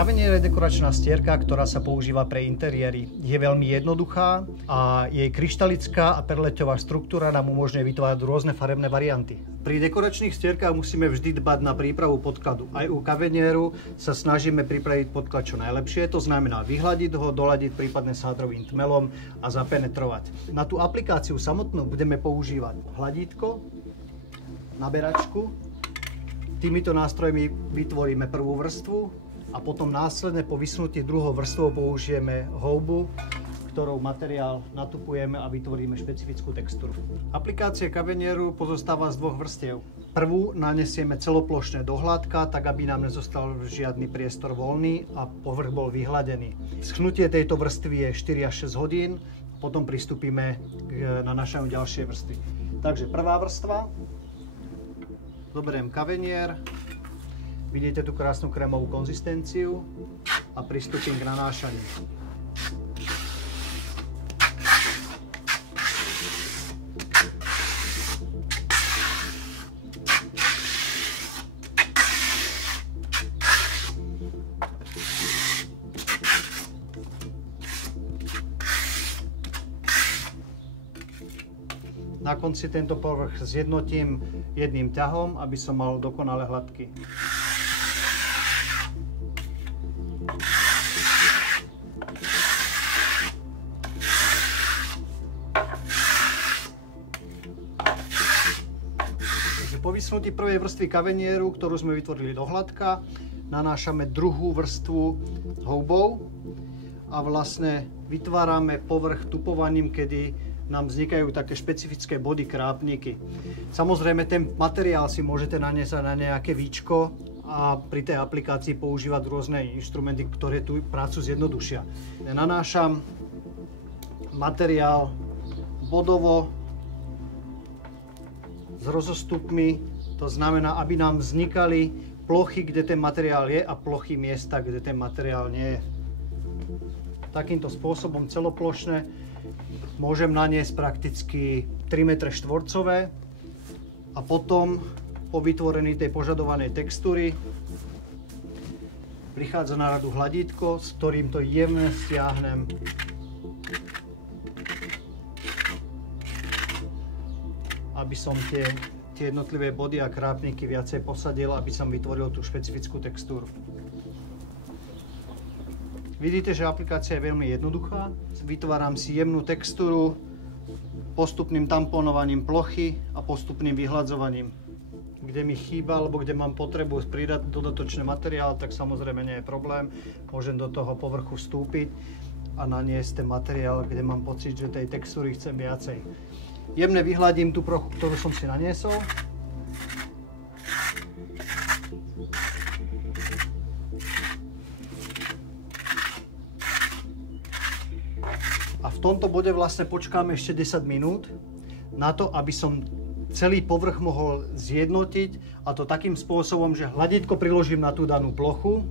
Kavenier je dekoračná stierka, ktorá sa používa pre interiéry. Je veľmi jednoduchá a jej kryštalická a perleťová štruktúra nám umožňuje vytvárať rôzne farebné varianty. Pri dekoračných stierkách musíme vždy dbať na prípravu podkladu. Aj u Kavenieru sa snažíme pripraviť podklad čo najlepšie, to znamená vyhľadiť ho, doladiť prípadne sádrovým tmelom a zapenetrovať. Na tú aplikáciu samotnú budeme používať hladítko, naberačku. Týmito nástrojmi vytvoríme prvú vrstvu a potom následne po vysunutí druhou vrstvou použijeme houbu, ktorou materiál natupujeme a vytvoríme špecifickú textúru. Aplikácia Kavenieru pozostáva z dvoch vrstiev. Prvú nanesieme celoplošne do hladka, tak aby nám nezostal žiadny priestor voľný a povrch bol vyhladený. Schnutie tejto vrstvy je 4 až 6 hodín, potom pristúpime k nanášaniu ďalšej vrstvy. Takže prvá vrstva, zoberiem Kavenier, vidíte tú krásnu krémovú konzistenciu a pristúpim k nanášaniu. Na konci tento povrch zjednotím jedným ťahom, aby som mal dokonale hladký. Po vysunutí prvej vrstvy Kavenieru, ktorú sme vytvorili do hladka, nanášame druhú vrstvu houbou a vlastne vytvárame povrch tupovaním, kedy nám vznikajú také špecifické body, krápniky. Samozrejme, ten materiál si môžete naniesť na nejaké víčko a pri tej aplikácii používať rôzne inštrumenty, ktoré tú prácu zjednodušia. Nanášam materiál bodovo s rozostupmi, to znamená, aby nám vznikali plochy, kde ten materiál je a plochy miesta, kde ten materiál nie je. Takýmto spôsobom celoplošne môžem naniesť prakticky 3 m štvorcové a potom po vytvorení tej požadovanej textúry prichádza na radu hladítko, s ktorým to jemne stiahnem aby som tie jednotlivé body a krápniky viacej posadil, aby som vytvoril tú špecifickú textúru. Vidíte, že aplikácia je veľmi jednoduchá. Vytváram si jemnú textúru postupným tamponovaním plochy a postupným vyhľadzovaním. Kde mi chýba, alebo kde mám potrebu pridať dodatočný materiál, tak samozrejme nie je problém. Môžem do toho povrchu vstúpiť a naniesť ten materiál, kde mám pocit, že tej textúry chcem viacej. Jemne vyhladím tú plochu, ktorú som si naniesol. A v tomto bode vlastne počkáme ešte 10 minút na to, aby som celý povrch mohol zjednotiť, a to takým spôsobom, že hladítko priložím na tú danú plochu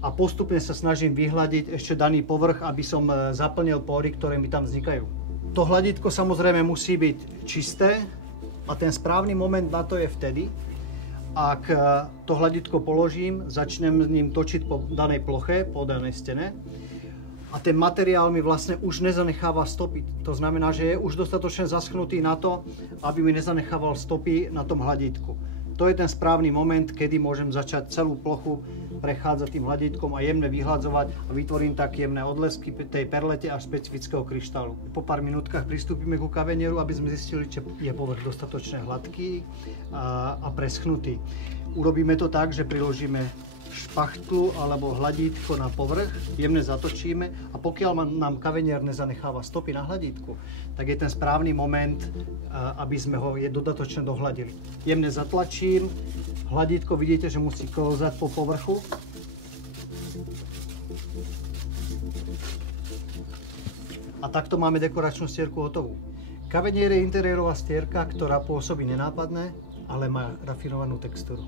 a postupne sa snažím vyhľadiť ešte daný povrch, aby som zaplnil pory, ktoré mi tam vznikajú. To hladítko samozrejme musí byť čisté a ten správny moment na to je vtedy, ak to hladítko položím, začnem s ním točiť po danej ploche, po danej stene a ten materiál mi vlastne už nezanecháva stopy. To znamená, že je už dostatočne zaschnutý na to, aby mi nezanechával stopy na tom hladítku. To je ten správny moment, kedy môžem začať celú plochu prechádzať tým hladítkom a jemne vyhľadzovať a vytvorím tak jemné odlesky tej perlete a špecifického kryštálu. Po pár minútkach pristúpime ku Kavenieru, aby sme zistili, či je povrch dostatočne hladký a preschnutý. Urobíme to tak, že priložíme špachtlu alebo hladítko na povrch, jemne zatočíme a pokiaľ nám Kavenier nezanecháva stopy na hladítku, tak je ten správny moment, aby sme ho dodatočne dohladili. Jemne zatlačím, hladítko vidíte, že musí klzať po povrchu. A takto máme dekoračnú stierku hotovú. Kavenier je interiérová stierka, ktorá pôsobí nenápadne, ale má rafinovanú textúru.